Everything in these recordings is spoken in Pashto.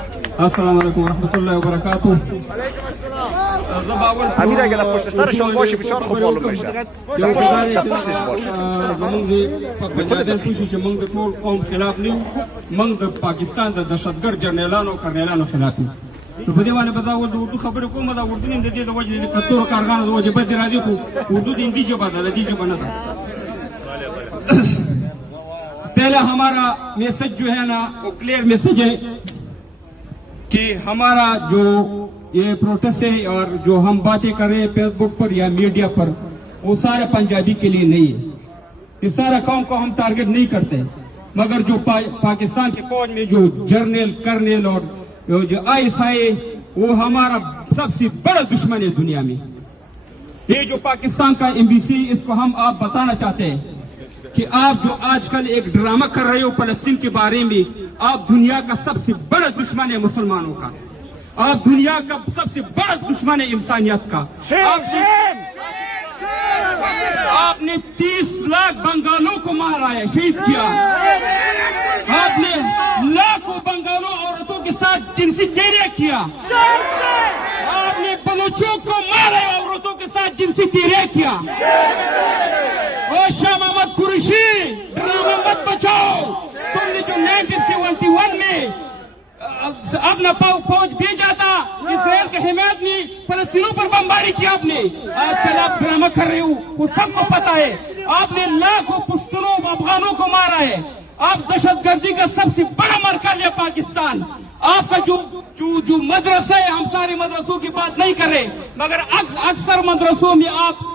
السلام علیکم ورحمۃ اللہ وبرکاتہ. امیر اگر پشت سر شما باشی بسیار خوب معلوم میشه. موږ د ټول قوم خلاف نه موږ د پاکستان د دهشتګرد جرنیلانو کرنیلانو خلاف یو. نو په دې باندې به دا د اردو خبرې کوم. دا اردو نیم د دې د وجې د کتور کارخانو د وجې بد راځي خو اردو د هندي ژبه ده، د دې ژبه نه ده. پہلا ہمارا میسج جو ہے نا وہ کلیئر میسج ہے کہ ہمارا جو یہ پروٹیسٹ ہے اور جو ہم باتیں کر رہے ہیں فیس بک پر یا میڈیا پر وہ سارے پنجابی کے لیے نہیں ہے. یہ سارا قوم کو ہم ٹارگٹ نہیں کرتے، مگر جو پاکستان کی فوج میں جو جرنیل کرنیل اور جو ISI وہ ہمارا سب سے بڑا دشمن ہے دنیا میں. یہ جو پاکستان کا MBC اس کو ہم آپ بتانا چاہتے ہیں کہ آپ جو آج کل ایک ڈرامہ کر رہے ہو فلسطین کے بارے میں، آپ دنیا کا سب سے بڑا دشمن ہے مسلمانوں کا، آپ دنیا کا سب سے بڑا دشمن ہے انسانیت کا. آپ نے 30 لاکھ بنگالوں کو مارا ہے، شہید کیا. آپ نے لاکھوں بنگالوں عورتوں کے ساتھ جنسی تیرے کیا. آپ نے بلوچوں کو مارا ہے، عورتوں کے ساتھ جنسی تیرے کیا. اور شاہ محمد قریشی ڈرامہ مت بچاؤ. تم نے جو 1971 میں اپنا فوج بھیجا تھا اسرائیل کے حمایت میں، فلسطینوں پر بمباری کیا آپ نے. آج کل آپ ڈرامہ کر رہے ہو، وہ سب کو پتا ہے. آپ نے لاکھوں پشتونوں افغانوں کو مارا ہے. آپ دہشت گردی کا سب سے بڑا مرکز ہے پاکستان. آپ کا جو مدرسہ ہے، ہم سارے مدرسوں کی بات نہیں کر رہے، مگر اکثر مدرسوں میں آپ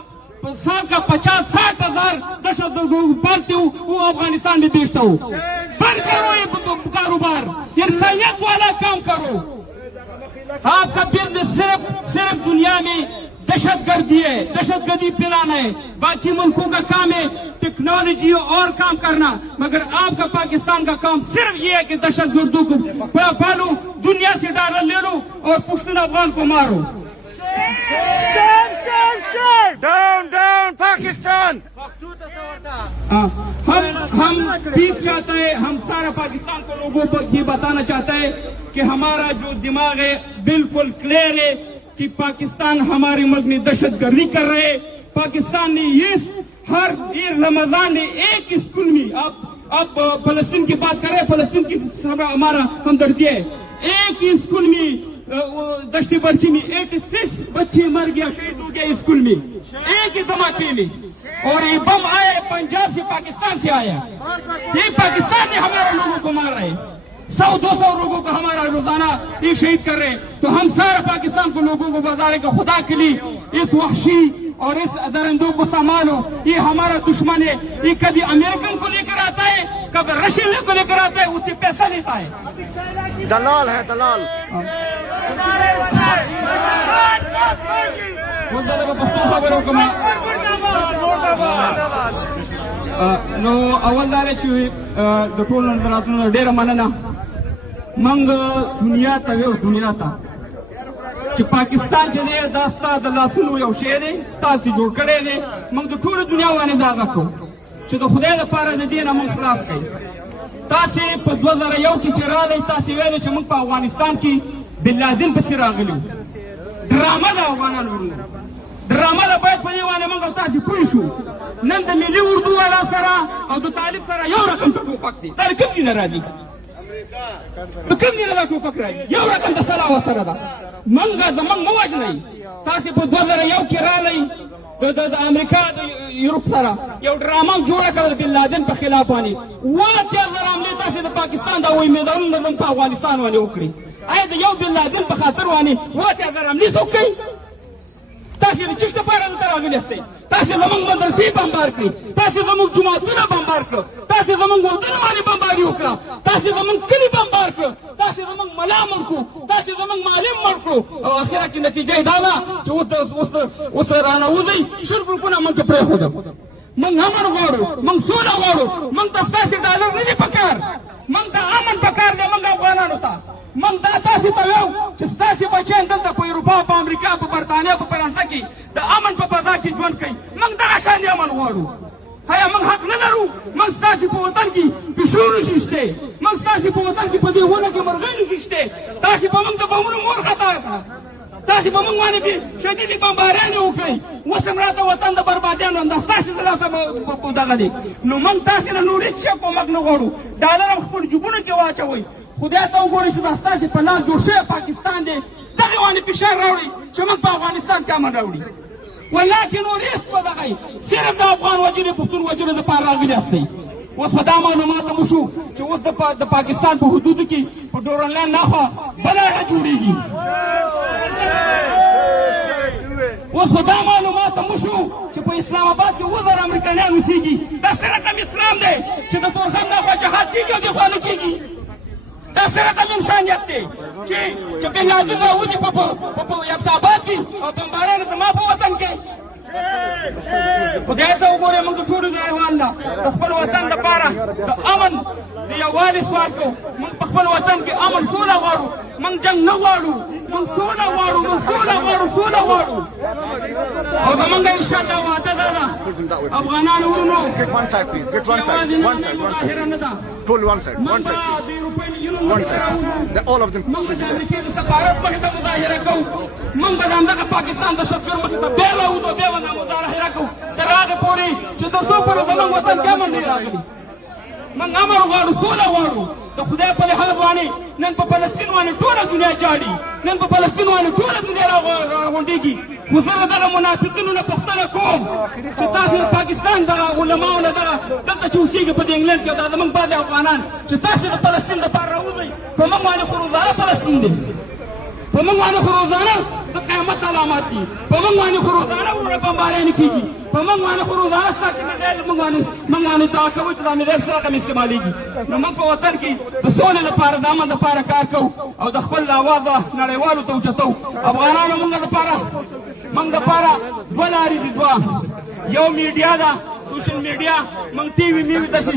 سال کا 50-60 ہزار دہشت گرد پالتے ہو، وہ افغانستان میں بیچتا ہو. بند کرو یہ کاروبار، انسانیت والا کام کرو. آپ کا بزنس صرف دنیا میں دہشت گردی ہے، دہشت گردی پھیلانا ہے. باقی ملکوں کا کام ہے ٹیکنالوجی اور کام کرنا، مگر آپ کا پاکستان کا کام صرف یہ ہے کہ دہشت گردوں کو پالو، دنیا سے ڈالر لے لو اور پشتون افغان کو مارو. ڈاؤن ڈاؤن پاکستان. ہم پیس چاہتے ہیں. ہم سارا پاکستان کو لوگوں کو یہ بتانا چاہتا ہے کہ ہمارا جو دماغ ہے بالکل کلیئر ہے کہ پاکستان ہمارے ملک میں دہشت گردی کر رہے. پاکستان نے ہر رمضان میں ایک اسکول میں آپ فلسطین کی بات کر رہے ہیں، فلسطین کی ہمارا ہمدردی ہے. ایک ہی اسکول میں دشتی برچی میں 86 بچے مر گیا، شہید ہو گیا اسکول میں ایک ہی دھماکے میں. اور یہ بم آیا پنجاب سے، پاکستان سے آیا. یہ پاکستان نے ہمارے لوگوں کو مار رہے، 100-200 لوگوں کو ہمارا روزانہ یہ شہید کر رہے. تو ہم سارا پاکستان کو لوگوں کو بتا رہے کہ خدا کے لیے اس وحشی اور اس درندوں کو سنبھالو. یہ ہمارا دشمن ہے. یہ کبھی امریکن کو لے کر آتا ہے، کبھی رشین کو لے کر آتا ہے، اس سے پیسہ لیتا ہے. دلال ہے دلال. نو اول دا چې د ټولو نظراتونو ډېره مننه. موږ دنیا ته ویو، دنیا ته چې پاکستان چې دی دا ستا د لاسونو یو شی دی، تاسې جوړ کړی دی. موږ د ټولو دنیا باندې دا غږ چې د خدای لپاره د دې نه موږ خلاص کړئ. تاسې په 2001 کې چې راغئ، تاسې ویلو چې موږ په افغانستان کې بن لادن پسې راغلي. ډرامه ده افغانانو ورونو، ډرامه ده. باید په دې باندې موږ او تاسې پوه شو. نن د ملي اردو والا سره او د طالب سره یو رقم ته ټوپک دی. دا د کوم دینه راځي؟ د کوم دینه دا ټوپک راځي؟ یو رقم د سلا ورسره ده. زمونږ مه وژنئ. تاسې په 2001 کې راغئ د امریکا د یورپ سره یو ډرامه جوړه کړه د بن لادن په خلاف باندې. 8000 حملې تاسې د پاکستان د هغوی میدانونو نه په افغانستان باندې وکړې. آیا د یو بن لادن په خاطر باندې 8000 حملې څوک کوي؟ تاسې د چشت لپاره دلته راغلي یاستئ. تاسې زموږ مدرسې بمبار کړې، تاسې زموږ جوماتونه بمبار کړه، تاسې زموږ ودونه باندې بمباري وکړه، تاسې زموږ کلي بمبار کړه، تاسې زموږ ملا مړ کړو، تاسې زموږ معلم مړ کړو. او اخره کې نتیجه یې دا ده چې اوس رانوځئ شل ګروپونه موږ ته پرېښودل. موږ امن غواړو، موږ سوله غواړو. موږ ته ستاسې ډالر نه دي پکار، موږ ته امن پکار دی. موږ افغانانو ته موږ دا تاسې ته ویو چې ستاسې بچیان دلته په اروپا، په امریکا، په برطانیا، په فرانسه کې د امن په فضا کې ژوند کوي. موږ دغه شان امن غواړو. آیا موږ حق نه لرو موږ ستاسې په وطن کې پیشو نشي شته موږ ستاسې په وطن کې په دې ونه کې مرغۍ نشي شته تاسې په موږ د بمونو مور خطا کړه تاسې په موږ باندې شدیدې بمبارانې وکړئ اوس هم راته وطن د بربادیانو همدا ستاسې د لاسه دغه دی نو موږ تاسې له نور هېڅ شی کومک نه غواړو ډالر هم خپل جوبونو کې واچوئ خدای ته وګورئ چې دا ستاسې په لاس جوړ شوی پاکستان دی دغې باندې فشار راوړئ چې موږ په افغانستان کې امن راوړي ولکن نور هېڅ په دغه صرف د افغان وجرې پښتون وجرې دپاره راغلي هستئ اوس په دا معلومات مو شو چې اوس د پاکستان په حدودو کې په ډورنلینډ ناخوا بله اډه جوړېږي اوس په دا معلومات مو شو چې په اسلام آباد کې 2000 امریکایان اوسېږي دا څه رقم اسلام دی چې د تورخم ناخوا جهاد کېږي او دېخوا نه کېږي دا څه رقم انسانیت دی چې بن لادن راوځي په یبتاباد کې او بمبارانې زما په وطن کې خدای ته وګورئ موږ د ټولو نړیوال نه د خپل وطن دپاره د امن د یووالي سوال کوو موږ په خپل وطن کې امن سوله غواړو موږ جنګ نه غواړو موږ سوله غواړو سوله غواړو او زموږ انشاءالله وعده دا ده افغانانو ورونو یوازې نننۍ مظاهره نه ده Pull one side. موږ به د اروپايي یونین مخې ته راوځو All of them. موږ به د امریکې د سفارت مخې ته مظاهره کوو موږ به د همدغه پاکستان د دهشتګر مخې ته بیا راوځو بیا به دا مظاهره کوو تر هغې پورې چې تر څو پورې زموږ وطن کې امن نه راغلی موږ امن غواړو سوله غواړو د خدای په لحاظ باندې نن په فلسطین باندې ټوله دنیا جاړي نن په فلسطین باندې ټوله دنیا راغونډېږي خو زه د دغه منافقینو نه پوښتنه کوم چې تاسې د پاکستان دغه علماو نه دغه دلته چې اوسېږي په دې انګلند کې دا زموږ بعضې افغانان چې تاسې د فلسطین دپاره راوځئ په موږ باندې خو روزانه فلسطین دی په موږ باندې خو روزانه د قیامت علامات دي په موږ باندې خو روزانه وروڼه بمبارانې کېږي په موږ باندې خو روزانه ستاسې میزایل موږ باندې دعا کوو چې دا میزایل څه رقم استعمالېږي نو موږ په وطن کې د سولې لپاره د امن لپاره کار کوو او د خپل اواز نړیوالو ته اوچتو افغانانو موږ دپاره دوه لارې دي دوه یو میډیا ده سوشل میډیا موږ ټي وي میوي داسې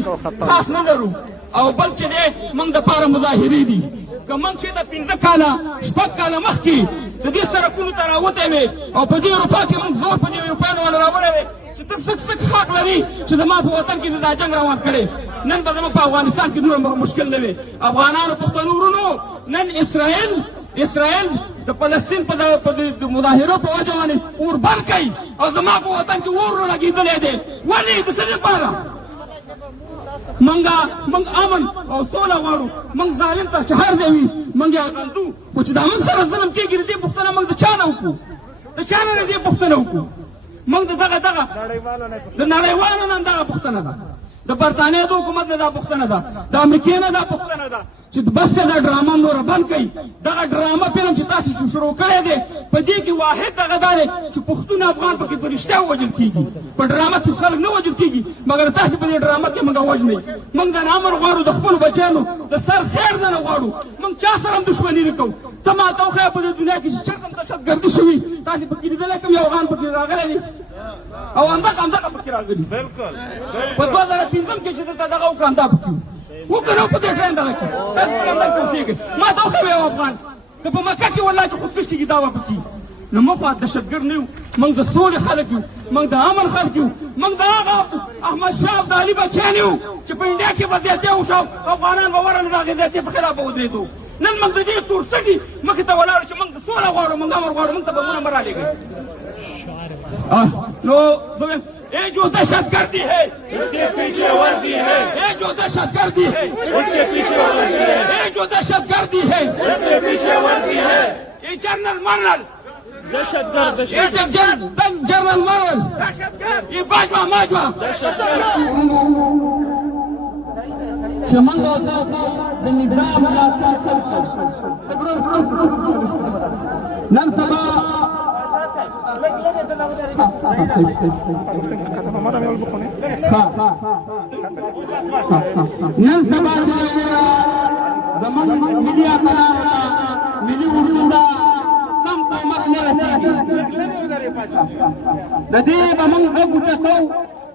خاص نه لرو او بل چې دی موږ دپاره مظاهرې دي که موږ چې د 15 کاله 6 کاله مخکې د دې سړکونو ته راوتی وې او په دې اروپا کې موږ زور په دې اروپایانو باندې راوړی وې چې ته څه حق لري چې زما په وطن کې دا جنګ روان کړی نن به زموږ په افغانستان کې دومره مشکل نه وي افغانانو پښتنو ورونو نن اسرائیل د فلسطین په مظاهرو په وجه باندې اور بند کوي او زما په وطن کې اور لګېدلی دی ولې د څه لپاره موږ امن او سوله غواړو موږ ظالم ته چې هر ځای وي موږ یې غندو خو چې دا موږ سره ظلم کېږي د دې پوښتنه موږ د چا نه وکړو د چا نه دې پوښتنه وکړو موږ د دغه د نړیوالو نه دغه پوښتنه ده د برطانیې د حکومت نه دا پوښتنه ده د امریکې نه دا پوښتنه ده چې بس دا ډرامه نوره بند کړئ دغه ډرامه فلم چې تاسې شروع کړی دی په دې کې واحد دغه دا دی چې پښتون افغان پکې په رښتیا ووژل کېږي په ډرامه کې خلک نه وژل کېږي مګر تاسې په دې ډرامه کې موږ وژنئ موږ د امن غواړو د خپلو بچیانو د سر خیر نه غواړو موږ چا سره هم دښمني نه کوو ته ماته وښیه په دې دنیا کې چې چېرته دهشتګردي شوي تاسې پکې لیدلی کوم یو افغان پکې راغلی دی او همدغه پکې راغلي په 2015 کې چې دلته دغه وکړه همدا پکې وکړو په دې ټرین دغه کې تاسو په لندن کې اوسېږئ ما ته وښیه یو افغان که په مکه کې والله چې خودکش کېږي دا به پکې نو موږ خو دهشتګرد نه یو موږ د سولې خلک یو موږ د امن خلک یو موږ د هغه احمدشاه ابدالي بچیان یو چې په انډیا کې به زیاتې وشو افغانان به ورنه د هغې زیاتې په خلاف به ودرېدو نن موږ د دې تورسټي مخې ته ولاړو چې موږ سوله غواړو موږ امر غواړو موږ ته بمونه مه رالېږئ نو ये जो दहशतगर्दी है उसके पीछे वर्दी है ये जो दहशतगर्दी है उसके पीछे वर्दी है ये जो दहशतगर्दी है उसके पीछे वर्दी है ये जनरल मनरल दहशतगर्द ये जनरल मनरल ये बाजवा شمنګو د نظام نن سبا نن سبا زمون میډیا کلا ملي اردو دا کم قیمت نه رسېږي د دې به موږ وګورو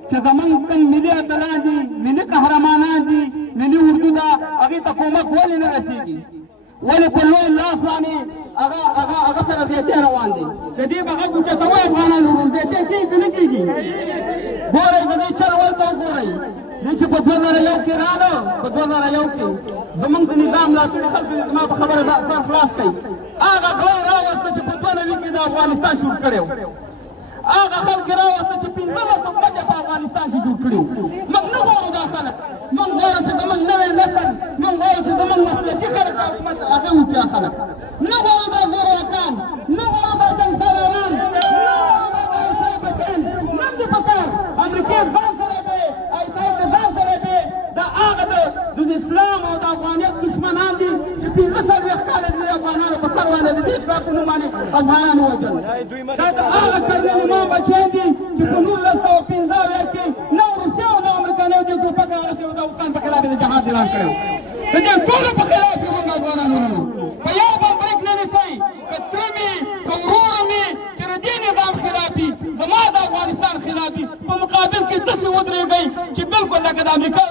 چې زمون کوم ملي اتلان دي ملي قهرمانان دي ملي اردو دا هغې ته کومک ولې نه رسېږي ولې په لوی لاس باندې هغه سره زیاتې روان دي د دې به غږ اوچتوئ افغانانو ورو زیاتې کېږي که نه کېږي ګورئ د دې چلول ته وګورئ دې چې په 2001 کې راغله په 2001 کې زمونږ د نظام لاسونی خلکو زما په خبره ځان خلاص کړئ هغه غلی راوسته چې په 2009 کې د افغانستان جوړ کړی و هغه خلک راوسته چې 1500 بجه په افغانستان کې جوړ کړي موږ نه غواړو دا خلک موږ غواړو چې زموږ نوی نسل موږ غواړو چې زموږ مسلکي خلک او حکومت هغه وکړي خلک نه غواړو دا زورواکان نه غواړو دا جنګسالاران نه غواړو دا عیسائی بچیان نن دې پکار امریکې ځان سره دی عیسائی که ځان سره دی دا هغه د اسلام او د افغانیت دشمنان دي چې 15 کاله د افغانانو په سر باندې د دې اسلام په نوم باندې افغانان ووژل دا د هغه کرنل امام بچیان دي چې په 1915 کې نه روسیه او نه امریکایانو دې ټوپک اخیستی او د افغان په خلاف د جهاد اعلان کړی د دې ټولو په خلاف یې موږ افغانان ورنو په یو بم برېک نه نیسئ که تره مې که ورور مې چې د دې نظام خلافي زما د افغانستان خلافي په مقابل کې داسې ودرېږئ چې بلکل لکه د امریکا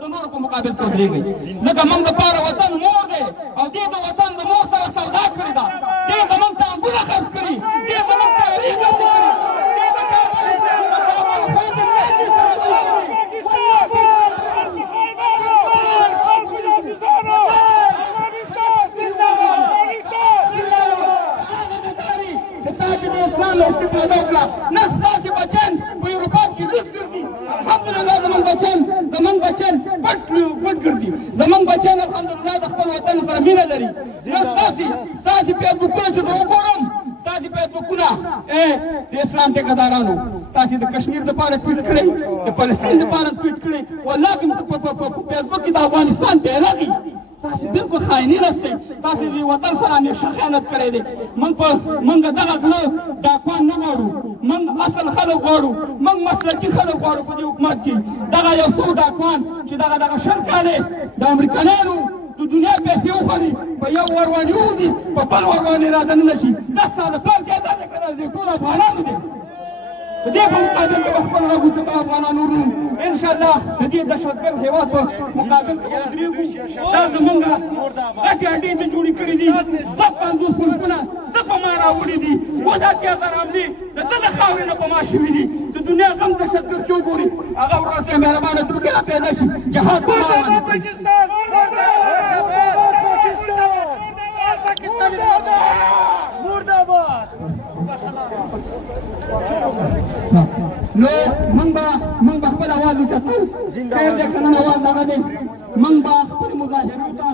د نورو په مقابل کې ودرېږئ ځکه موږ دپاره وطن مور دی او دې د وطن د مور سره سودا کړې ده دې زموږ ټانکونه خرڅ کړي دې زموږ تحریک هڅې کړي دې د کابل خواته نیټې سره کړي اسلام او پیدا کړه نه ستاسې بچیان په اروپا کې روس ګرځي الحمدلله زموږ بچیان پټ ګرځي زموږ بچیان الحمدلله د خپل وطن سره مینه لري نه ستاسې فیسبوکونه چې زه وګورم ستاسې فیسبوکونه د اسلام ټیکهدارانو تاسې د کشمیر دپاره ټویټ کړئ د فلسطین دپاره ټویټ کړئ والله که په فیسبوک کې د افغانستان بیرغ تاسې بالکل خاینین هستئ تاسې د وطن سره همیشه خیانت کړی دی موږ دغه زړه ډاکوان نه غواړو موږ اصل خلک غواړو موږ مسلکي خلک غواړو په دې حکومت کې دغه یو څو ډاکوان چې دغه 20 کالې د امریکایانو د دنیا پیسې وخوري په یو ورواني ووځي په بل ورواني رادننه شي 10 ساله کار چې ادا نه کړی دی ټول افغانانو دی په دې په مقابل کې به خپل راغوڅو ته افغانان ورنو انشاءالله د دې دهشتګرد هېواد په مقابل کې ودرېږو دا زمونږ غټې اډې مې جوړې کړي دي 50 پلکونه ده په ما راوړي دي 2000 حملې د ده د خاورې نه په ما شوي دي د دنیا غم دهشتګرد چې وګوري هغه ورسې مهربانه ترکیه را پیدا شي جهاد په ما باندې نو موږ به خپل اواز اوچتو خیر دی که نن اواز دغه دی موږ به خپلې مظاهرو ته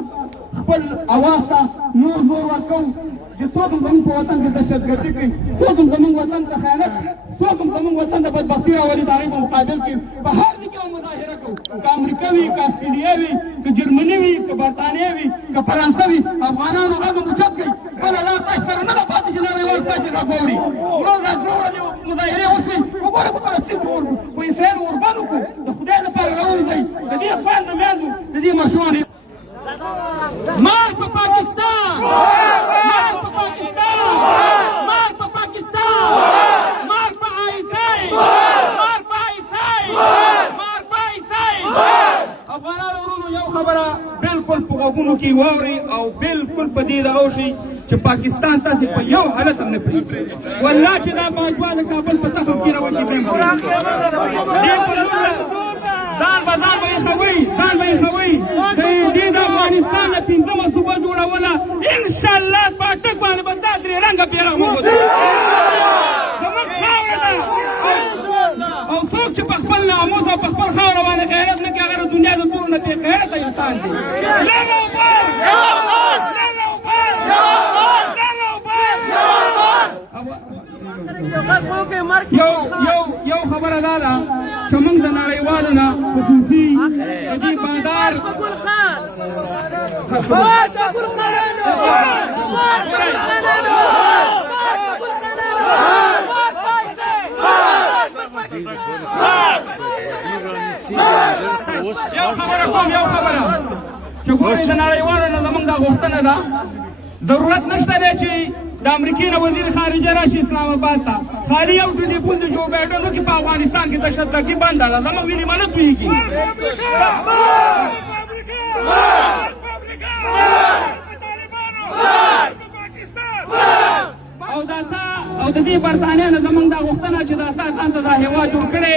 خپل اواز ته نور ورکوو چې څوک هم زموږ په وطن کې دهشتګردي کوي څوک هم زموږ وطن ته خیانت څوک هم زموږ وطن ته بدبختي راولي د هغې په مقابل کې په هر ځای کې به مظاهره کوو که امریکا وي که استرالیا وي که جرمني وي که برطانیه وي که فرانسه وي افغانانو غږ هم اوچت کوي بله لار تاسې سره نه ده پاتې چې نړیوال تاسې راګوري ورځ را څو ورځې مظاهرې وشوې وګوره په فلسطین کې په اسرائیل وربند وکړو د خدای لپاره راووځئ د دې خویندو میندو د دې ماشومانو مار په پاکستان مار په پاکستان مار په پاکستان مار په عیسائی مار په عیسائی مار په عیسائی افغانانو ورونو یو خبره بالکل په غوږونو کې واورئ او بالکل په دې دغه وشئ چې پاکستان تاسې په یو حالت هم نه پرېږدي والله چې دا باجوا د کابل په تخم کې راوځي دې په لور ځان به یې خوئ دې د افغانستان نه 5مه صوبه جوړوله انشاءالله په اټک باندې به دا 3 رنګه بیرغ موږ زموږ خاوره ده او څوک چې په خپل ناموس او په خپل خاوره باندې غیرت نه کوي هغه د دنیا د ټولو نه بې غیرته انسان دی یو خبره دا ده چې موږ د نړیوالو نه خصوصي د دې بازار یو خبره چې ګورئ د نړیوالو نه زموږ دا غوښتنه ده ضرورت نشته دی چې د امریکې نه وزیر خارجه راشي اسلام آباد ته خالي یو ټلیفون د جو بایډن وکړي په افغانستان کې دهشتګردي بنده ده زموږ وینې به نه تویېږي او د دې برطانیه نه زموږ دا غوښتنه چې دا تا ځان ته دا هېواد جوړ کړی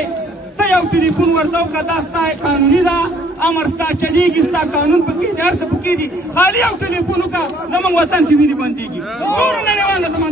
یو ټلیفون ورته وکړه دا ستا قانوني ده امر ستا چلیږي ستا قانون پکې دي هر څه پکې دي خالي یو ټلیفون وکړه زموږ وطن کې وینې بندېږي ټول نړیواله زمانه